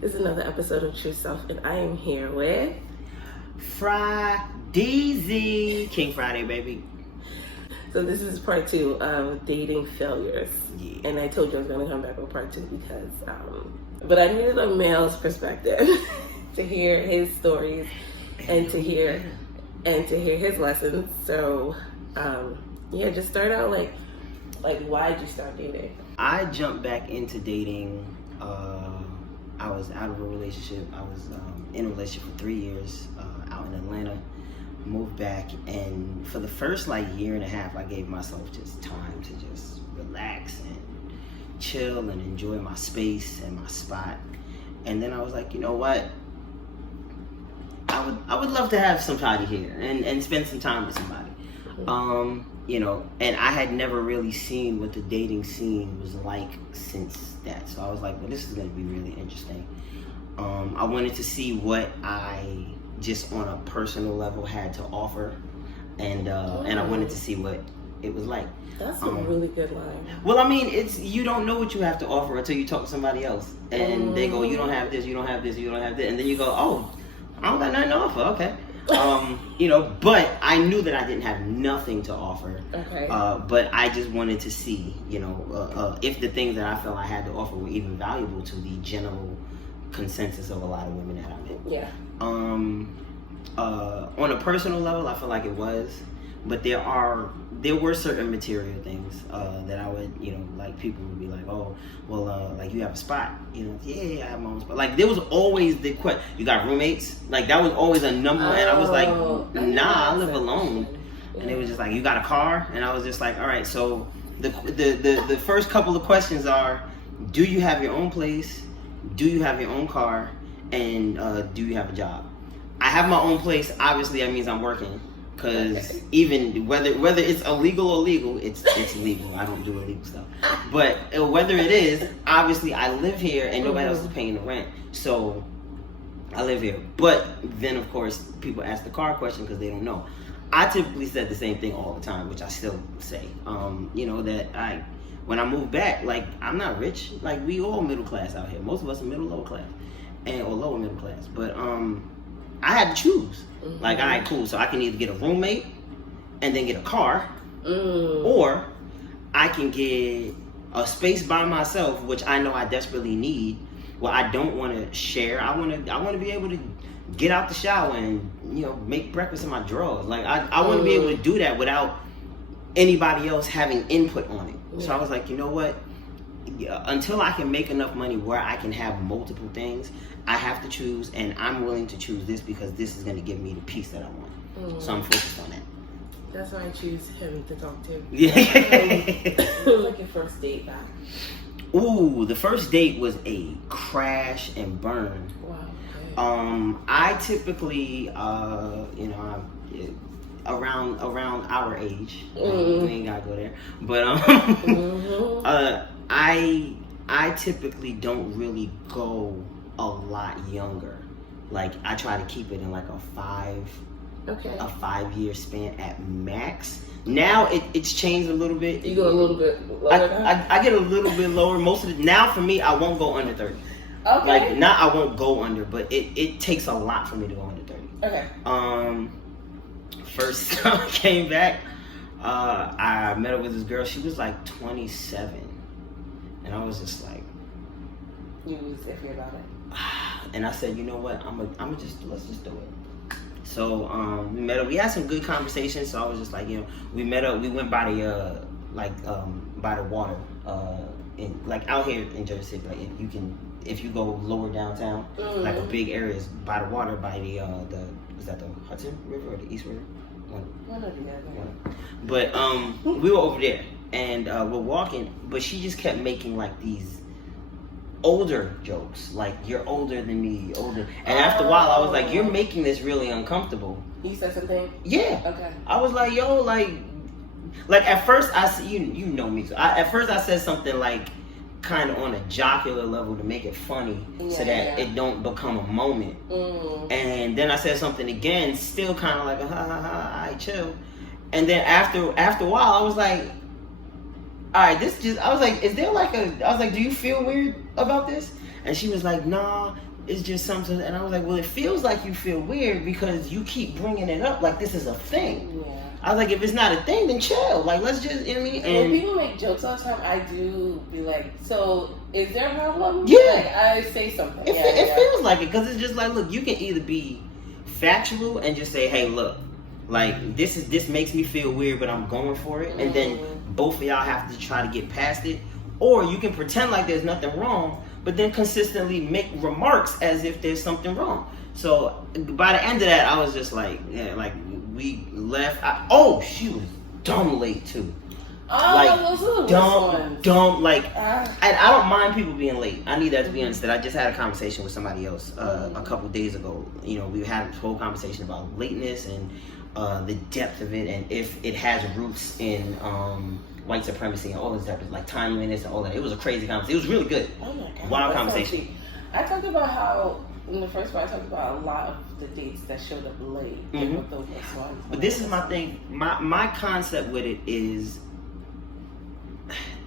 This is another episode of Tru Self, and I am here with Friday, King Friday, baby. So this is part 2 of dating failures. Yeah. And I told you I was going to come back with part 2 because, but I needed a male's perspective to hear his stories and to hear his lessons. So, just start out like why did you start dating? I jumped back into dating. I was out of a relationship. I was in a relationship for 3 years out in Atlanta. Moved back, and for the first year and a half, I gave myself just time to just relax and chill and enjoy my space and my spot. And then I was like, you know what? I would love to have somebody here and spend some time with somebody. And I had never really seen what the dating scene was like since that. So I was like, well, this is going to be really interesting. I wanted to see what I just on a personal level had to offer, and I wanted to see what it was like. That's a really good line. Well, I mean, it's you don't know what you have to offer until you talk to somebody else, and they go, you don't have this, you don't have this, you don't have this, and then you go, oh, I don't got nothing to offer. Okay. But I knew that I didn't have nothing to offer. Okay. But I just wanted to see, if the things that I felt I had to offer were even valuable to the general consensus of a lot of women that I met. Yeah. On a personal level, I feel like it was, but there were certain material things that I would, people would be like, oh, well, you have a spot, yeah, I have my own spot. Like there was always the question, you got roommates? Like that was always a number, and I was like, nah, I live alone. Yeah. And it was just like, you got a car? And I was just like, all right. So the first couple of questions are, do you have your own place? Do you have your own car? And do you have a job? I have my own place. Obviously, that means I'm working. Because even whether it's illegal or legal, it's legal. I don't do illegal stuff. But whether it is, obviously, I live here and nobody else is paying the rent. So I live here. But then, of course, people ask the car question because they don't know. I typically said the same thing all the time, which I still say. That when I moved back, I'm not rich. We all middle class out here. Most of us are lower class, or lower middle class. But I had to choose. Mm-hmm. All right, cool. So I can either get a roommate and then get a car, or I can get a space by myself, which I know I desperately need. Well, I don't want to share. I want to be able to get out the shower and make breakfast in my drawers. I want to be able to do that without anybody else having input on it. Yeah. So I was like, you know what? Until I can make enough money where I can have multiple things, I have to choose, and I'm willing to choose this because this is going to give me the peace that I want. So I'm focused on that. That's why I choose him to talk to. Yeah. Like your first date back? Ooh, the first date was a crash and burn. Wow. Okay. I typically, around our age, we ain't gotta go there, but I typically don't really go a lot younger. I try to keep it in a 5-year span at max. Now it's changed a little bit. You go a little bit lower. I get a little bit lower. Most of it now for me, I won't go under 30. Okay. Not I won't go under, but it takes a lot for me to go under 30. Okay. First time I came back, I met up with this girl. She was 27, and I was just like, you was iffy about it. And I said, you know what? Let's just do it. So we met up. We had some good conversations. So I was just like, we met up. We went by the by the water, in out here in Jersey City. If you go lower downtown, a big area is by the water, by the is that the Hudson River or the East River? One of the other. But we were over there and we're walking, but she just kept making these older jokes, you're older than me, older. And after a while, I was like, you're making this really uncomfortable. You said something? Yeah. Okay. I was like, yo, at first I you know me. So at first I said something kind of on a jocular level to make it funny, so that it don't become a moment. And then I said something again, still kind of ha ha ha, I chill. And then after a while, I was like, all right, I was like, is there I was like, do you feel weird about this? And she was like, nah, it's just something. And I was like, well, it feels like you feel weird because you keep bringing it up like this is a thing. Yeah. I was like, if it's not a thing, then chill. Like, let's just, you know what I mean? And when people make jokes all the time, I do be like, so is there a problem? Yeah. Like, I say something. It feels like it because it's just like, look, you can either be factual and just say, hey, look, like this makes me feel weird, but I'm going for it. And then both of y'all have to try to get past it. Or you can pretend like there's nothing wrong, but then consistently make remarks as if there's something wrong. So by the end of that, I was just like, yeah, like we left. She was dumb late too. Oh, like those are the worst ones. dumb. Like, and I don't mind people being late. I need that to be understood. I just had a conversation with somebody else a couple days ago. You know, we had a whole conversation about lateness and the depth of it, and if it has roots in white supremacy and all this stuff, like timeliness and all that. It was a crazy conversation. It was really good. Oh my God. Wild conversation. I talked about how in the first part I talked about a lot of the dates that showed up late. But this is my thing. My concept with it is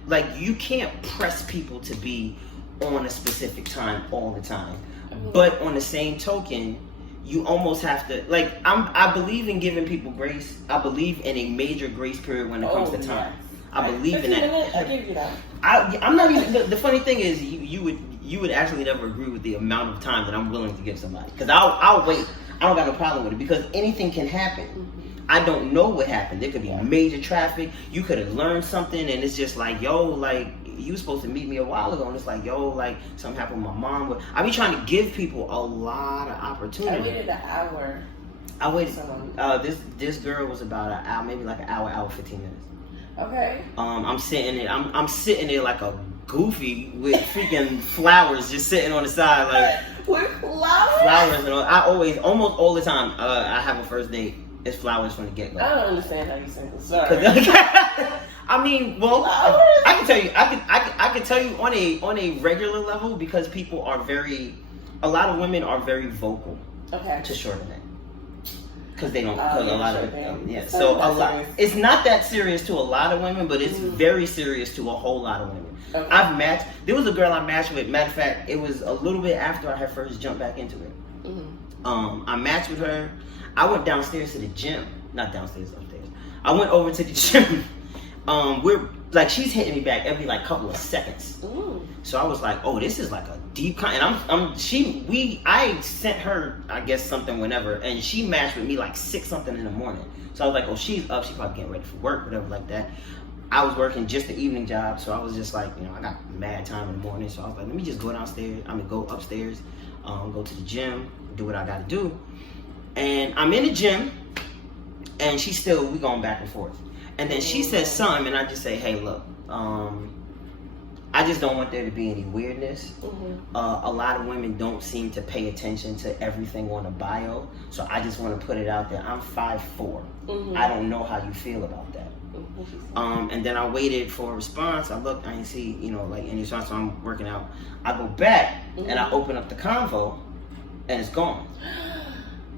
like you can't press people to be on a specific time all the time. But on the same token, you almost have to like I believe in giving people grace. I believe in a major grace period when it comes to time. Yes. I believe in that. I give you that. I'm not even. The funny thing is, you would actually never agree with the amount of time that I'm willing to give somebody. Because I'll wait. I don't got no problem with it because anything can happen. I don't know what happened. There could be major traffic. You could have learned something, and it's just like, yo, like you were supposed to meet me a while ago, and it's like, yo, like something happened with my mom. I be trying to give people a lot of opportunity. I waited an hour. I waited. This girl was about an hour, maybe like an hour 15 minutes. Okay. I'm sitting there like a goofy with freaking flowers just sitting on the side like with flowers. Flowers and all. I always, almost all the time, I have a first date. It's flowers from the get go. I don't understand how you say this. Sorry. I mean, well, flowers? I can tell you. I can tell you on a regular level because people are a lot of women are very vocal. Okay. To shorten it. Because they don't, because a lot of So a lot. It's not that serious to a lot of women, but it's very serious to a whole lot of women. Okay. There was a girl I matched with. Matter of fact, it was a little bit after I had first jumped back into it. I matched with her. I went downstairs to the gym, not downstairs, upstairs. I went over to the gym. We're like she's hitting me back every like couple of seconds. So I was like, oh, this is like a deep and I sent her, I guess, something whenever, and she matched with me like 6 something in the morning. So I was like, oh, she's up, she's probably getting ready for work, whatever like that. I was working just the evening job, so I was just like, I got mad time in the morning, so I was like, let me just go go upstairs, go to the gym, do what I gotta do. And I'm in the gym, and we going back and forth. And then she says something, and I just say, hey, look, I just don't want there to be any weirdness. A lot of women don't seem to pay attention to everything on a bio, so I just want to put it out there. I'm 5'4". I don't know how you feel about that. And then I waited for a response. I looked, I didn't see, like any response, so I'm working out. I go back, and I open up the convo, and it's gone.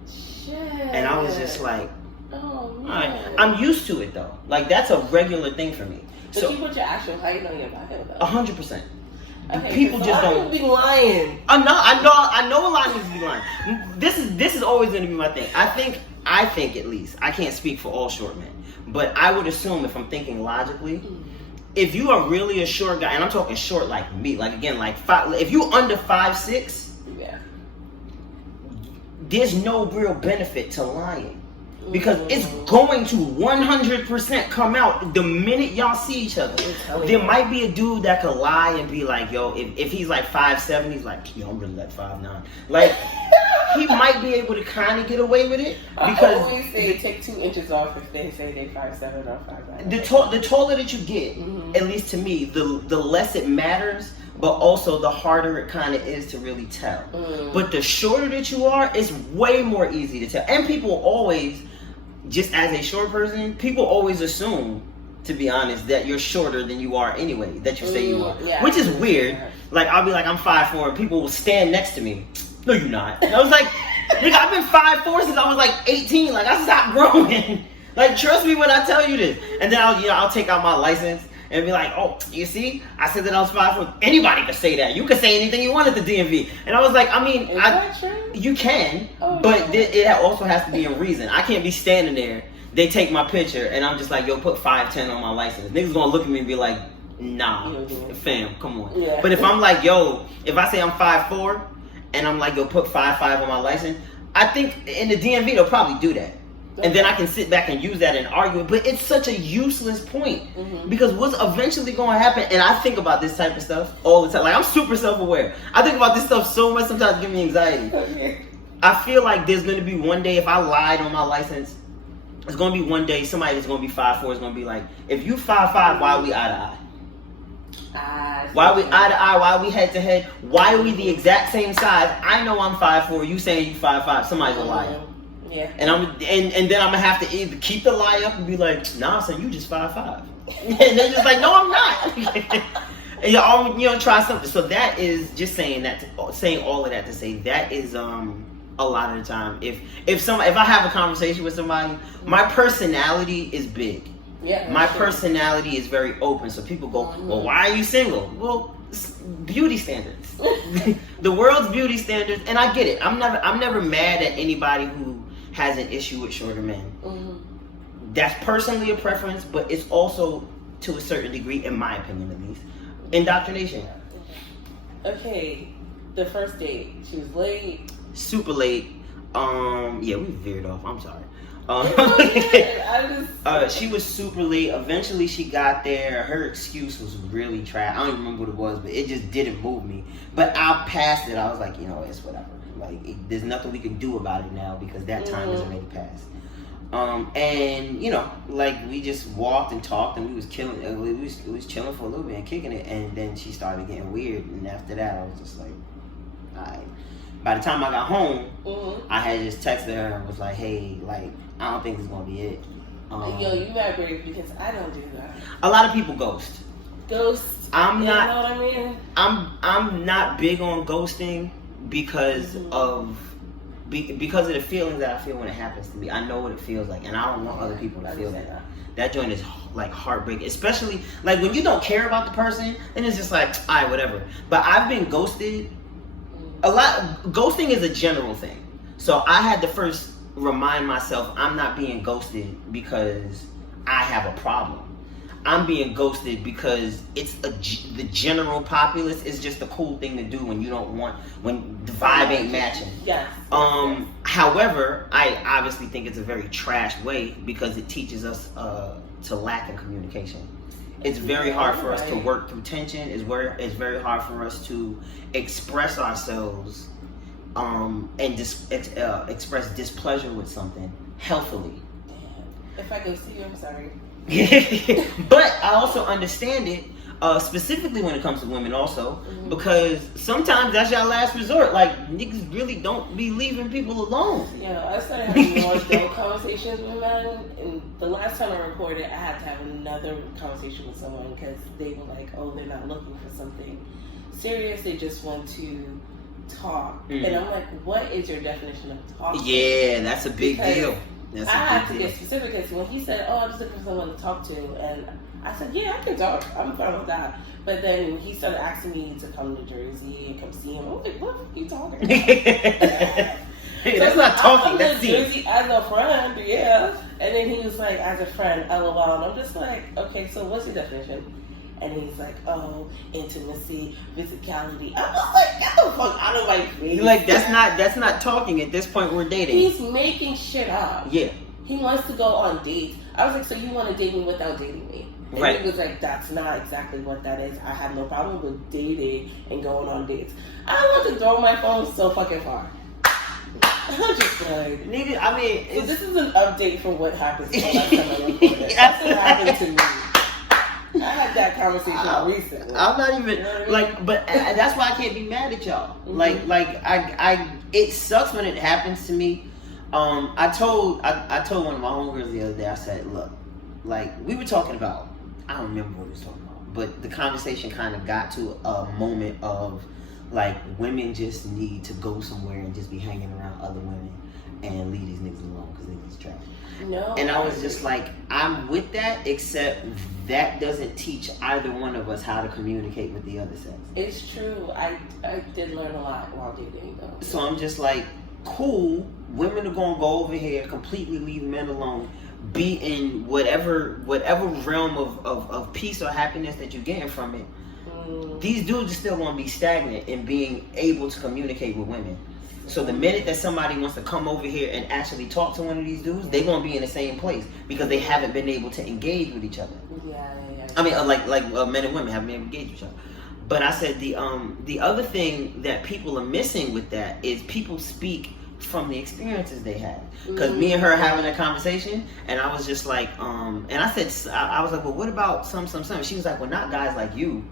Shit. And I was just like, oh, man. All right. I'm used to it though. Like that's a regular thing for me. But so, you put your actual height on your bio though. 100%. Okay, people just don't be lying. I know a lot of niggas be lying. This is always gonna be my thing. I think at least, I can't speak for all short men, but I would assume if I'm thinking logically, if you are really a short guy, and I'm talking short like me, like again, like if you under 5'6", there's no real benefit to lying. Because it's going to 100% come out the minute y'all see each other. There might be a dude that could lie and be like, yo, if he's like 5'7", he's like, yo, I'm really like 5'9". Like, he might be able to kind of get away with it. Because I always say take 2 inches off if they say they 5'7" or 5'9". The taller that you get, at least to me, the less it matters. But also the harder it kind of is to really tell. But the shorter that you are, it's way more easy to tell. And people always, just as a short person, people always assume, to be honest, that you're shorter than you are anyway, that you say you are. Yeah. Which is weird. Like, I'll be like, I'm 5'4", and people will stand next to me. No, you're not. And I was like, nigga, I've been 5'4" since I was like 18. Like, I stopped growing. Like, trust me when I tell you this. And then I'll take out my license. and be like, oh, you see, I said that I was 5'4". Anybody could say that. You could say anything you want at the DMV. And I was like, I mean, Is that true? You can, Oh, but yeah. it also has to be a reason. I can't be standing there. They take my picture, and I'm just like, yo, put 5'10" on my license. Niggas gonna look at me and be like, nah, fam, come on. Yeah. But if I'm like, yo, if I say I'm 5'4", and I'm like, yo, put 5'5" on my license, I think in the DMV they'll probably do that. And then I can sit back and use that and argue it. But it's such a useless point. Because what's eventually going to happen, and I think about this type of stuff all the time. Like, I'm super self-aware. I think about this stuff so much, sometimes it gives me anxiety. Okay. I feel like there's going to be one day, if I lied on my license, it's going to be one day somebody that's going to be 5'4" is going to be like, if you 5'5", why are we eye to eye? Why are we eye to eye? Why are we head to head? Why are we the exact same size? I know I'm 5'4", you saying you 5'5", somebody's going to lie. Yeah. And then I'm gonna have to either keep the lie up and be like, nah, son, you just 5'5". And they're just like, no, I'm not. And y'all, try something. So that is just saying all of that to say that is a lot of the time. If I have a conversation with somebody, my personality is big. Yeah. My personality is very open. So people go, well, why are you single? Well, beauty standards. The world's beauty standards, and I get it. I'm never mad at anybody who has an issue with shorter men. That's personally a preference, but it's also, to a certain degree, in my opinion at least, indoctrination. Okay, the first date, she was late. Super late. Yeah, we veered off. I'm sorry. She was super late. Eventually, she got there. Her excuse was really trash. I don't even remember what it was, but it just didn't move me. But I passed it. I was like, it's whatever. Like, there's nothing we can do about it now because that time has already passed. And like we just walked and talked and we was killing. We was chilling for a little bit and kicking it, and then she started getting weird. And after that, I was just like, alright. By the time I got home, I had just texted her and was like, hey, like, I don't think this is gonna be it. You mad brave because I don't do that. A lot of people ghost. Ghost. I'm not. You know what I mean? I'm not big on ghosting because of the feelings that I feel when it happens to me. I know what it feels like, and I don't want other people to feel that. That joint is like heartbreaking, especially like when you don't care about the person, then it's just like, alright, whatever. But I've been ghosted a lot. Ghosting is a general thing, so I had to first remind myself I'm not being ghosted because I have a problem. I'm being ghosted because it's the general populace is just a cool thing to do when you don't want, when the vibe ain't matching. Yes. However, I obviously think it's a very trash way because it teaches us to lack in communication. It's very hard for us to work through tension. It's very hard for us to express ourselves and express displeasure with something healthily. If I go see you, I'm sorry. But I also understand it, specifically when it comes to women also, because sometimes that's your last resort. Like, niggas really don't be leaving people alone. I started having more adult conversations with men, and the last time I recorded, I had to have another conversation with someone because they were like, oh, they're not looking for something serious, they just want to talk. And I'm like, what is your definition of talking? Yeah, that's a big deal. I had to get specific because when he said, oh, I'm just looking for someone to talk to, and I said, yeah, I can talk. I'm fine with that. But then he started asking me to come to Jersey and come see him. I was like, what are you talking about? Hey, that's not talking, that's seeing. Jersey as a friend, yeah. And then he was like, as a friend, LOL. And I'm just like, okay, so what's your definition? And he's like, oh, intimacy, physicality. I'm just like, get the fuck out of my face. Like, that's not talking. At this point, we're dating. He's making shit up. Yeah. He wants to go on dates. I was like, so you want to date me without dating me? And right. He was like, that's not exactly what that is. I have no problem with dating and going on dates. I want to throw my phone so fucking far. I'm just like, nigga, I mean, so this is an update from what happened the last time I recorded. That's what happened to me. I had that conversation recently. I'm not even like, but that's why I can't be mad at y'all. Like I it sucks when it happens to me. I told one of my homegirls the other day. I said, look, like we were talking about, I don't remember what we was talking about, but the conversation kind of got to a moment of Like, women just need to go somewhere and just be hanging around other women and leave these niggas alone because niggas trash. No. And I was just like, I'm with that, except that doesn't teach either one of us how to communicate with the other sex. It's true. I did learn a lot while dating, though. So I'm just like, cool, women are gonna go over here, completely leave men alone, be in whatever realm of peace or happiness that you're getting from it. These dudes are still gonna be stagnant in being able to communicate with women. So the minute that somebody wants to come over here and actually talk to one of these dudes, they're gonna be in the same place because they haven't been able to engage with each other. Yeah. I mean, like men and women haven't been able to engage with each other. But I said the other thing that people are missing with that is people speak from the experiences they had. Because me and her having a conversation, and I was just like, and I said, I was like, well, what about some? She was like, well, not guys like you.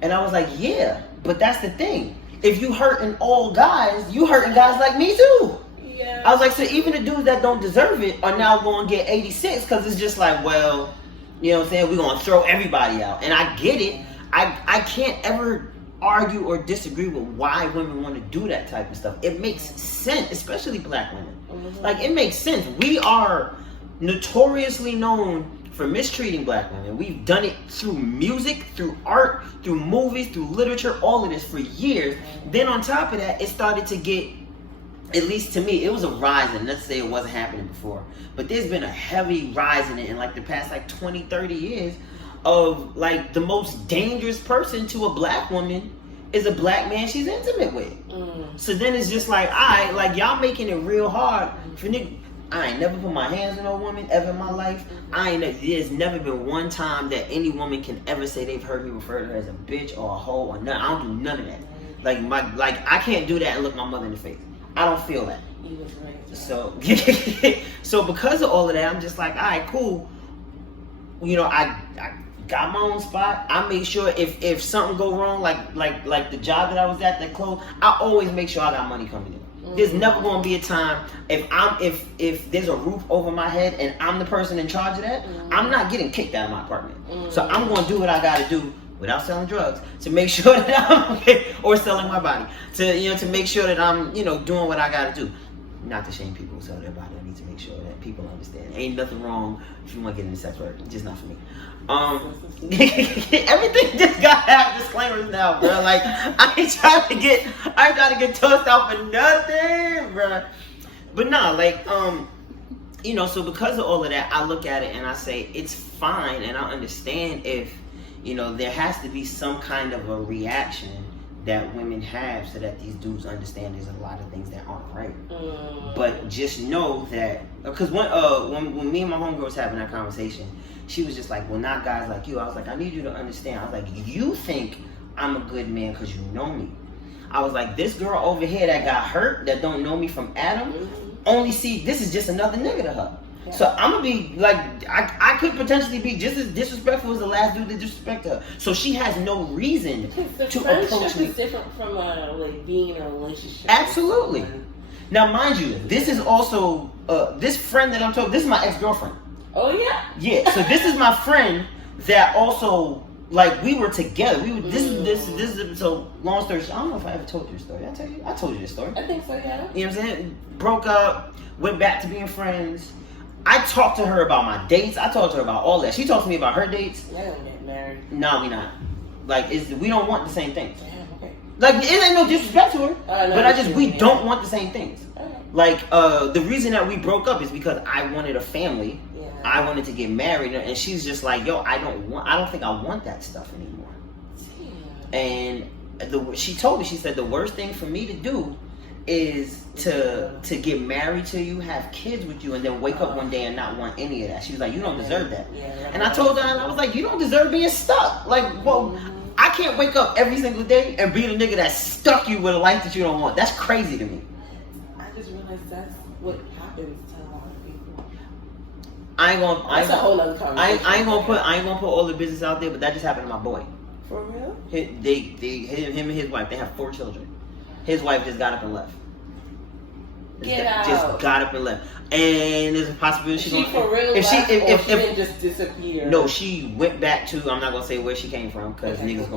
And I was like, yeah, but that's the thing. If you hurting all guys, you hurting guys like me too. Yeah. I was like, so even the dudes that don't deserve it are now going to get 86 because it's just like, well, you know what I'm saying? We're going to throw everybody out. And I get it. I can't ever argue or disagree with why women want to do that type of stuff. It makes sense, especially black women. Like, it makes sense. We are notoriously known for mistreating black women. We've done it through music, through art, through movies, through literature, all of this for years. Then on top of that, it started to get, at least to me, it was a rise, and let's say it wasn't happening before, but there's been a heavy rise in it in like the past like 20, 30 years of like the most dangerous person to a black woman is a black man she's intimate with. So then it's just like, like y'all making it real hard for niggas. I ain't never put my hands on a woman ever in my life. There's never been one time that any woman can ever say they've heard me refer to her as a bitch or a hoe or nothing. I don't do none of that. Like I can't do that and look my mother in the face. I don't feel that. You was right. So because of all of that, I'm just like, all right, cool. You know, I got my own spot. I make sure if something go wrong, like the job that I was at that closed, I always make sure I got money coming in. There's never going to be a time if there's a roof over my head and I'm the person in charge of that, I'm not getting kicked out of my apartment. So I'm going to do what I got to do without selling drugs to make sure that I'm okay, or selling my body to make sure that I'm doing what I got to do. Not to shame people who sell their body. I need to make sure that people understand. Ain't nothing wrong if you want to get into sex work. Just not for me. Everything just gotta have disclaimers now, bro. Like I ain't trying to get tossed out for nothing, bro. But no, like so because of all of that, I look at it and I say it's fine, and I understand if there has to be some kind of a reaction that women have so that these dudes understand there's a lot of things that aren't right. But just know that, because when me and my homegirl was having that conversation, she was just like, well, not guys like you. I was like, I need you to understand. I was like, you think I'm a good man because you know me. I was like, this girl over here that got hurt, that don't know me from Adam, only see this is just another nigga to her. Yeah. So I'm gonna be like, I could potentially be just as disrespectful as the last dude that disrespected her. So she has no reason to approach me. Is different from being in a relationship. Absolutely. Now, mind you, this is also this friend that I'm talking. This is my ex-girlfriend. Oh yeah. Yeah. So this is my friend that also, like, we were together. This is so long story. I don't know if I ever told you the story. I told you this story. I think so. Yeah. You know what I'm saying? Broke up, went back to being friends. I talked to her about my dates. I talked to her about all that. She talked to me about her dates. Y'all gonna get married? No, we not. Like, we don't want the same things. Damn, okay. Like, it ain't no disrespect to her, but we don't want the same things. Okay. Like, the reason that we broke up is because I wanted a family. Yeah. I wanted to get married, and she's just like, yo, I don't think I want that stuff anymore. Yeah. And she told me, she said, the worst thing for me to do is to get married to you, have kids with you, and then wake up one day and not want any of that. She was like, you don't deserve that. Yeah, and I told her, and I was like, you don't deserve being stuck. Like, well, I can't wake up every single day and be the nigga that stuck you with a life that you don't want. That's crazy to me. I just realized that's what happens to a lot of people. That's a whole other conversation. I ain't gonna put all the business out there, but that just happened to my boy. For real? Him and his wife, they have 4 children. His wife just got up and left. Just got up and left. And there's a possibility she for real if she didn't just disappear. No, she went back to, I'm not gonna say where she came from, because niggas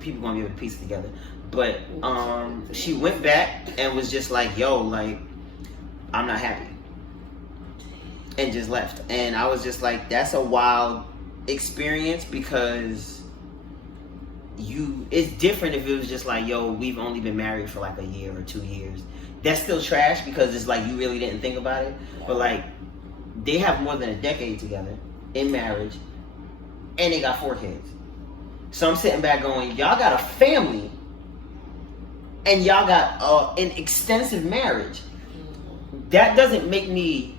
people gonna be able to piece it together. But she went back and was just like, yo, like, I'm not happy. And just left. And I was just like, that's a wild experience, because it's different if it was just like, yo, we've only been married for like a year or 2 years. That's still trash, because it's like you really didn't think about it. But like, they have more than a decade together in marriage, and they got 4 kids. So I'm sitting back going, y'all got a family, and y'all got an extensive marriage. That doesn't make me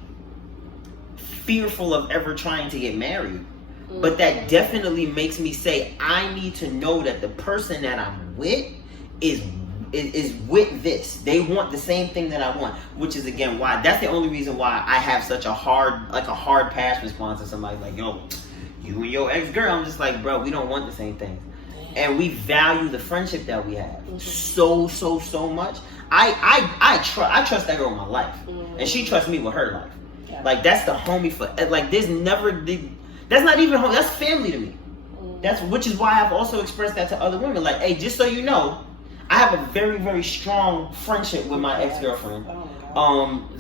fearful of ever trying to get married. But that definitely makes me say, I need to know that the person that I'm with is with this. They want the same thing that I want, which is again why that's the only reason why I have such a hard pass response to somebody like, yo, you and your ex-girl. I'm just like, bro, we don't want the same things. And we value the friendship that we have so much. I trust that girl with my life, and she trusts me with her life. Like, that's the homie for, like, that's not even home, that's family to me. Which is why I've also expressed that to other women. Like, hey, just so you know, I have a very, very strong friendship with my ex-girlfriend.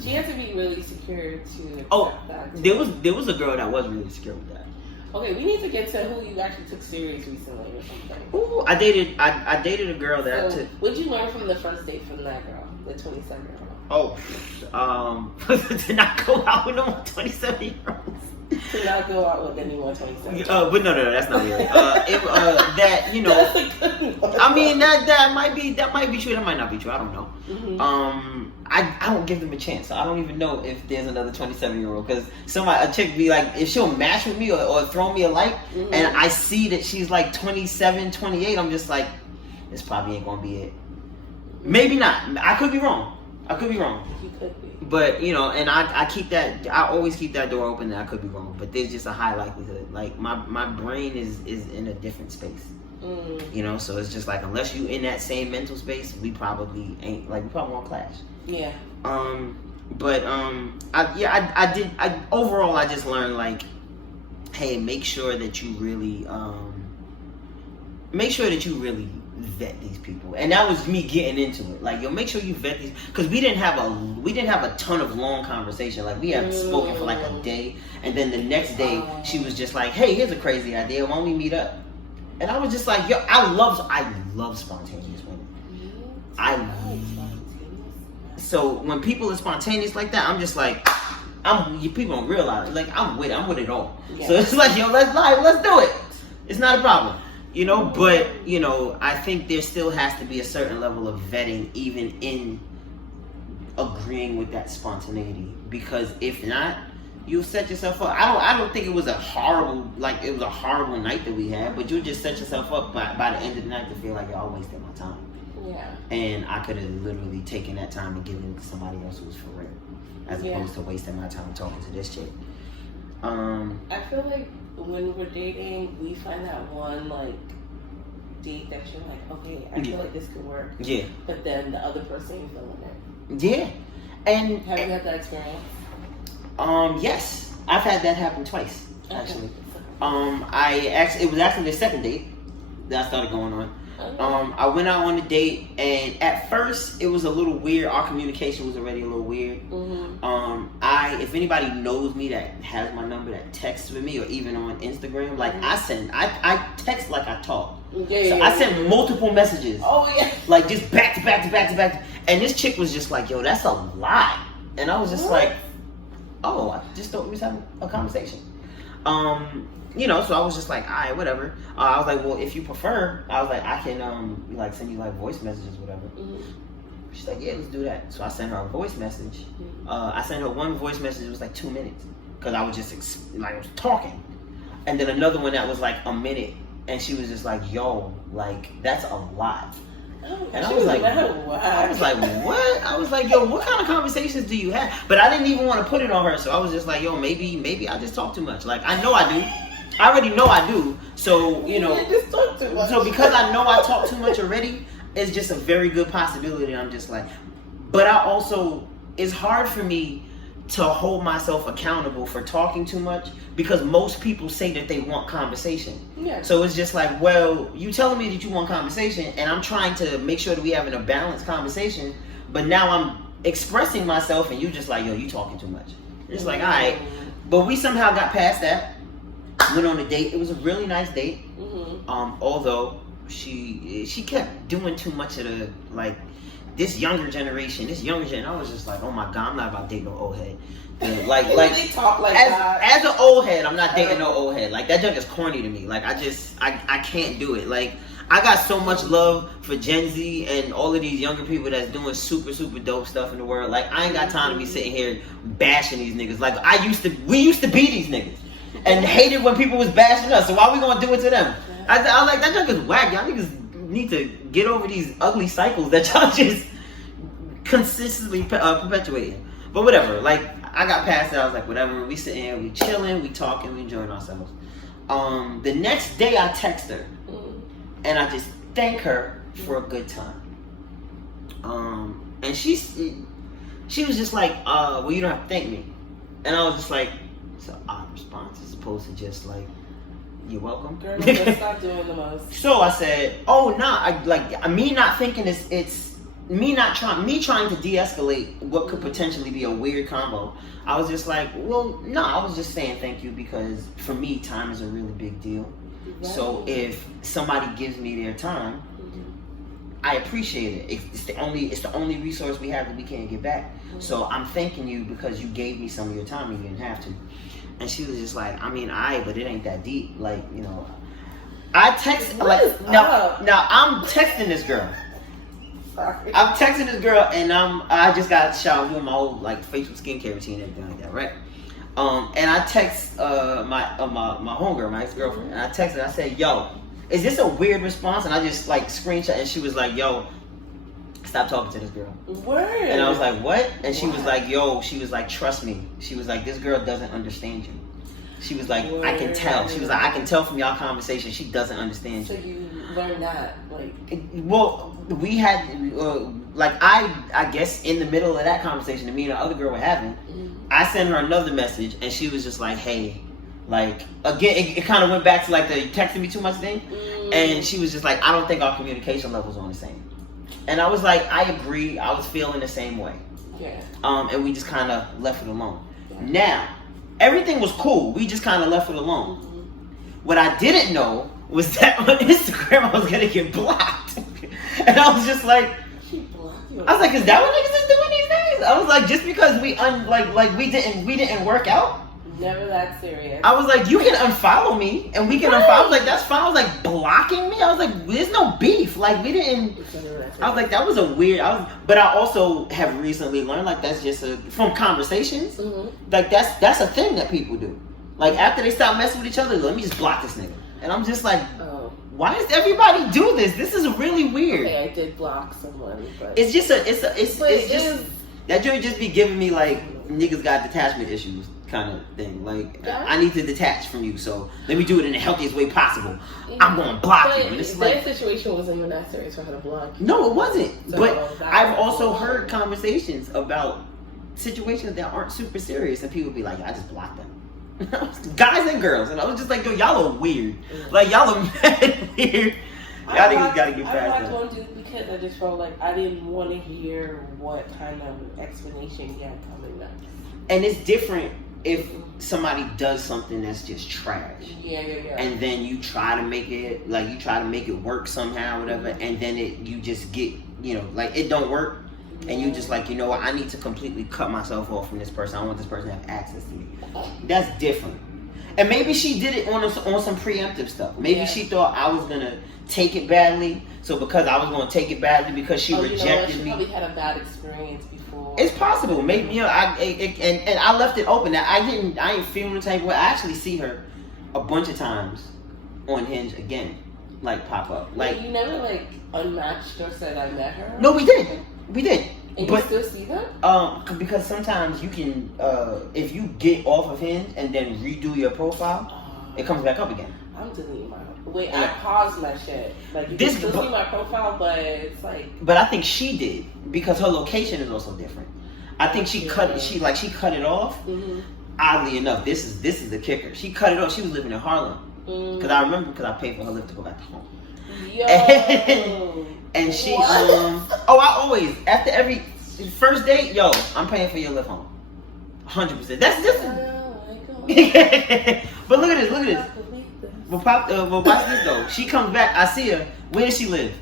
She has to be really secure to accept that. There was a girl that was really secure with that. Okay, we need to get to who you actually took serious recently or something. Ooh, I dated a girl that so, what'd you learn from the first date from that girl, the 27-year-old? To not go out with no 27-year-olds. To not go out with any more 27. But no, that's not real. That, you know, I mean, that might be true. That might not be true. I don't know. I don't give them a chance. So I don't even know if there's another 27-year-old, because a chick be like, if she'll match with me or throw me a like, and I see that she's like 27, 28, I'm just like, this probably ain't gonna be it. Maybe not. I could be wrong. You could be. But, you know, and I always keep that door open, that I could be wrong. But there's just a high likelihood. Like, my brain is in a different space. You know, so it's just like, unless you in that same mental space, we probably won't clash. Yeah. Overall, I just learned, like, hey, make sure that you really vet these people. And that was me getting into it. Like, yo, make sure you vet these, because we didn't have a ton of long conversation. Like, we had spoken for like a day, and then the next day she was just like, hey, here's a crazy idea, why don't we meet up? And I was just like, yo, I love spontaneous women. So when people are spontaneous like that, I'm just like, people don't realize it. Like, I'm with it all. Yeah. So it's like, yo, let's do it. It's not a problem. You know, but, you know, I think there still has to be a certain level of vetting, even in agreeing with that spontaneity. Because if not, you'll set yourself up. I don't think it was a horrible night that we had, but you'll just set yourself up by the end of the night to feel like, y'all wasted my time. Yeah. And I could have literally taken that time and given it to somebody else who was for real, as opposed to wasting my time talking to this chick. I feel like when we're dating, we find that one, like, date that you're like, okay, I feel like this could work. Yeah. But then the other person ain't feeling it. Yeah. And have you had that experience? Yes. I've had that happen twice, actually. It was actually the second date that I started going on. I went out on a date, and at first it was a little weird. Our communication was already a little weird. If anybody knows me that has my number, that texts with me, or even on Instagram, like, I text like I talk. I sent multiple messages. Like, just back to back. And this chick was just like, yo, that's a lot. And I was just like, oh, I just thought we was having a conversation. You know, so I was just like, all right, whatever. I was like, well, if you prefer, I was like, I can like send you like voice messages, whatever. She's like, yeah, let's do that. So I sent her a voice message. I sent her one voice message. It was like 2 minutes, because I was just I was talking. And then another one that was like a minute, and she was just like, yo, like, that's a lot. And I was like, what? I was like, yo, what kind of conversations do you have? But I didn't even want to put it on her, so I was just like, yo, maybe I just talk too much. Like, I know I do. I already know I do. So, you know, just talk too much. So because I know I talk too much already, it's just a very good possibility. I'm just like, but I also, it's hard for me to hold myself accountable for talking too much, because most people say that they want conversation. Yeah. So it's just like, well, you telling me that you want conversation, and I'm trying to make sure that we having a balanced conversation, but now I'm expressing myself, and you just like, yo, you talking too much. It's like, all right, but we somehow got past that. Went on a date. It was a really nice date. Although she kept doing too much of the like. This younger generation. I was just like, oh my god, I'm not about to date no old head. Like they talk like that. As an old head, I'm not dating no old head. Like that junk is corny to me. Like I can't do it. Like I got so much love for Gen Z and all of these younger people that's doing super dope stuff in the world. Like I ain't got time to be sitting here bashing these niggas. Like we used to be these niggas and hated when people was bashing us. So why we gonna do it to them? I like that junk is whack. Y'all niggas need to get over these ugly cycles that y'all just consistently perpetuating. But whatever, like I got past that. I was like, whatever. We sitting here, we chilling, we talking, we enjoying ourselves. The next day I text her and I just thank her for a good time. And she was just like, well, you don't have to thank me. And I was just like, it's an odd response as opposed to just like, you're welcome. Girl, let's stop doing the most. So I said, oh nah, me not thinking it's me trying to de-escalate what could potentially be a weird combo. I was just like, well, no, I was just saying thank you because for me time is a really big deal. Right. So if somebody gives me their time, I appreciate it. It's the only resource we have that we can't get back. So I'm thanking you because you gave me some of your time and you didn't have to. And she was just like, I mean, but it ain't that deep. Like, you know, I text like now I'm texting this girl. Sorry. I'm texting this girl and I just got showered doing my whole like facial skincare routine and everything like that, right? And I text my homegirl, my ex-girlfriend, and I texted her, I said, yo, is this a weird response? And I just like screenshot and she was like, yo, stop talking to this girl. Word. And I was like, what? And she was like, yo, she was like, trust me. She was like, this girl doesn't understand you. She was like, I can tell. She was like, I can tell from y'all conversation she doesn't understand you. So you learned that, like... Well, we had, like, I guess in the middle of that conversation that me and the other girl were having, I sent her another message and she was just like, hey, like, again, it kind of went back to like the you texting me too much thing. And she was just like, I don't think our communication levels are on the same. And I was like, I agree. I was feeling the same way. Yeah. And we just kind of left it alone. Yeah. Now, everything was cool. We just kind of left it alone. What I didn't know was that on Instagram I was gonna get blocked. And I was just like, I was like, is that what niggas is doing these days? I was like, just because we didn't work out. Never that serious. I was like, you can unfollow me and we can unfollow. I was like, that's fine. I was like, blocking me? I was like, there's no beef. Like, we didn't. I was like, that was a weird. But I also have recently learned, like, that's just from conversations. Like, that's a thing that people do. Like, after they stop messing with each other, let me just block this nigga. And I'm just like, why does everybody do this? This is really weird. Okay, I did block someone, but it's just that joint just be giving me like niggas got detachment issues kind of thing. Like I need to detach from you, so let me do it in the healthiest way possible. I'm gonna block you. And it's that situation wasn't even that serious for her to block you. No, it wasn't. So but I've also heard conversations about situations that aren't super serious, and people be like, I just blocked them. Guys and girls, and I was just like, yo, y'all are weird. Like y'all are mad weird. Y'all niggas gotta get past that. I blocked one dude because I just felt like I didn't want to hear what kind of explanation he had coming up. And it's different if somebody does something that's just trash. Yeah. And then you try to make it work somehow, whatever, and then you just get, like it don't work. And you just like, you know what, I need to completely cut myself off from this person. I don't want this person to have access to me. That's different. And maybe she did it on some preemptive stuff. Maybe she thought I was going to take it badly. So because I was going to take it badly because she rejected me. She probably had a bad experience before. It's possible. Maybe, and I left it open. I ain't feeling the type of way. I actually see her a bunch of times on Hinge again, like pop up. Like you never like unmatched or said I met her? No, we did. We did. And you still see them? Because sometimes you can, if you get off of Hinge and then redo your profile, it comes back up again. I'm deleting my. Wait, I paused my shit. Like you can still see my profile, but it's like. But I think she did because her location is also different. I think she cut it. She cut it off. Mm-hmm. Oddly enough, this is the kicker. She cut it off. She was living in Harlem. Because I remember because I paid for her lift to go back to home. Yo. And she What? I always after every first date, yo, I'm paying for your lift home. 100%. That's but look at this. Well, watch this though. She comes back. I see her. Where does she live?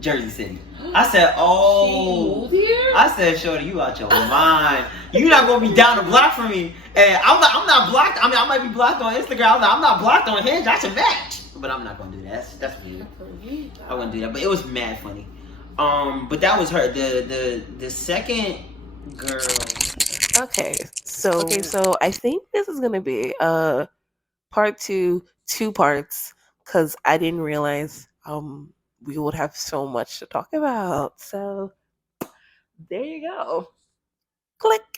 Jersey City. I said, oh. She moved here? I said, shorty, you out your mind. You not gonna be down the block from me. And I'm not blocked. I mean, I might be blocked on Instagram. I'm not blocked on Hinge. I should match. But I'm not gonna do that. That's weird. I wouldn't do that. But it was mad funny. But that was her. The second girl. Okay, so I think this is gonna be part two parts, because I didn't realize we would have so much to talk about. So there you go. Click.